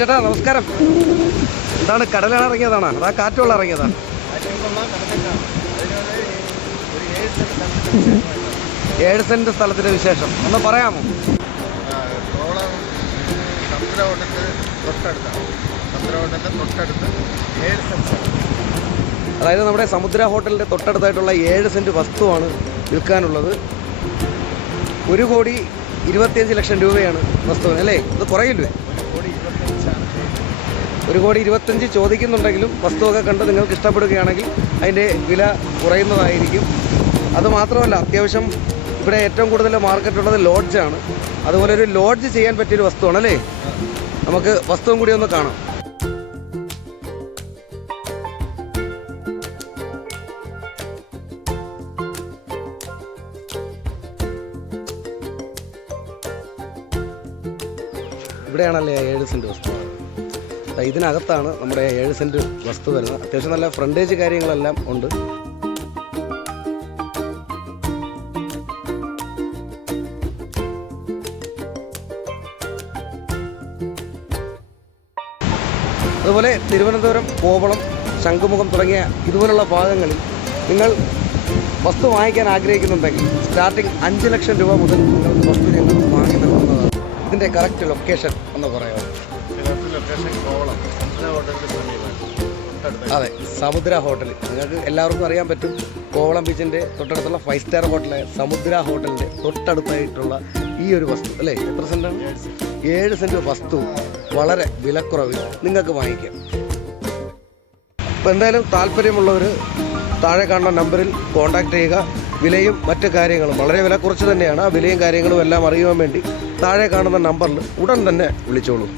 ചേട്ടാ നമസ്കാരം. എന്താണ് കടലാണ് ഇറങ്ങിയതാണോ അതാ കാറ്റുള്ള ഇറങ്ങിയതാ? 7 സെന്റ് സ്ഥലത്തിന്റെ വിശേഷം ഒന്ന് പറയാമോ? അതായത് നമ്മുടെ സമുദ്ര ഹോട്ടലിന്റെ തൊട്ടടുത്തായിട്ടുള്ള 7 സെന്റ് വസ്തുവാണ് വിൽക്കാനുള്ളത്. 1,25,00,000 രൂപയാണ് വസ്തുവിന് അല്ലേ? ഇത് കുറയില്ലേ? 1,25,00,000 ചോദിക്കുന്നുണ്ടെങ്കിലും വസ്തുവൊക്കെ കണ്ട് നിങ്ങൾക്ക് ഇഷ്ടപ്പെടുകയാണെങ്കിൽ അതിൻ്റെ വില കുറയുന്നതായിരിക്കും. അതുമാത്രമല്ല, അത്യാവശ്യം ഇവിടെ ഏറ്റവും കൂടുതൽ മാർക്കറ്റുള്ളത് ലോഡ്ജാണ്. അതുപോലെ ഒരു ലോഡ്ജ് ചെയ്യാൻ പറ്റിയൊരു വസ്തുവാണ് അല്ലേ? നമുക്ക് വസ്തുവും കൂടി ഒന്ന് കാണാം. ഇവിടെയാണല്ലേ 7 സെന്റ് വസ്തു. ഇതിനകത്താണ് നമ്മുടെ 7 സെന്റ് വസ്തു വരുന്നത്. അത്യാവശ്യം നല്ല ഫ്രണ്ടേജ് കാര്യങ്ങളെല്ലാം ഉണ്ട്. അതുപോലെ തിരുവനന്തപുരം, കോവളം, ശംഖുമുഖം തുടങ്ങിയ ഇതുപോലുള്ള ഭാഗങ്ങളിൽ നിങ്ങൾ വസ്തു വാങ്ങിക്കാൻ ആഗ്രഹിക്കുന്നുണ്ടെങ്കിൽ സ്റ്റാർട്ടിങ് 5 ലക്ഷം രൂപ മുതൽ നിങ്ങൾക്ക് വസ്തു ഞങ്ങൾ വാങ്ങി നൽകുന്നതാണ്. ഇതിൻ്റെ കറക്റ്റ് ലൊക്കേഷൻ എന്ന് പറയാമോ? അതെ, സമുദ്ര ഹോട്ടൽ. നിങ്ങൾക്ക് എല്ലാവർക്കും അറിയാൻ പറ്റും. കോവളം ബീച്ചിൻ്റെ തൊട്ടടുത്തുള്ള 5 സ്റ്റാർ ഹോട്ടലായ സമുദ്ര ഹോട്ടലിൻ്റെ തൊട്ടടുത്തായിട്ടുള്ള ഈ ഒരു വസ്തു അല്ലേ? എത്ര സെൻറ്റാണ്? 7 സെൻറ്റ് വസ്തു വളരെ വിലക്കുറവിൽ നിങ്ങൾക്ക് വാങ്ങിക്കാം. അപ്പോൾ എന്തായാലും താല്പര്യമുള്ളവർ താഴെ കാണുന്ന നമ്പറിൽ കോൺടാക്റ്റ് ചെയ്യുക. വിലയും മറ്റു കാര്യങ്ങളും വളരെ വില കുറച്ച് തന്നെയാണ്. ആ വിലയും കാര്യങ്ങളും എല്ലാം അറിയുവാൻ വേണ്ടി താഴെ കാണുന്ന നമ്പറിൽ ഉടൻ തന്നെ വിളിച്ചോളൂ.